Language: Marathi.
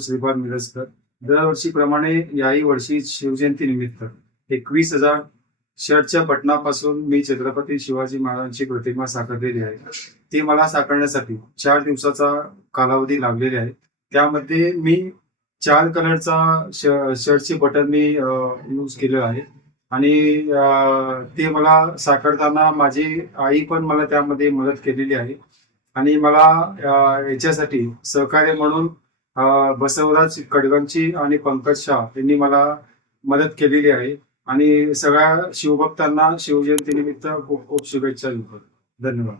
श्रीपाद मिरजकर. दरवर्षीप्रमाणे याही वर्षी शिवजयंती निमित्त 21,000 शर्टच्या बटनापासून मी छत्रपती शिवाजी महाराजांची प्रतिमा साकारलेली आहे. ती मला साकारण्यासाठी 4 दिवसाचा कालावधी लागलेला आहे. त्यामध्ये मी 4 कलरचा शर्टचे बटन मी यूज केलेलं आहे आणि ते मला साकारताना माझी आई पण मला त्यामध्ये मदत केलेली आहे आणि मला याच्यासाठी सहकार्य म्हणून बसवराज कडगंची आणि पंकज शाह यांनी मला मदत केलेली आहे आणि सगळ्या शिवभक्तांना शिवजयंती निमित्त खूप खूप शुभेच्छा देतो. धन्यवाद.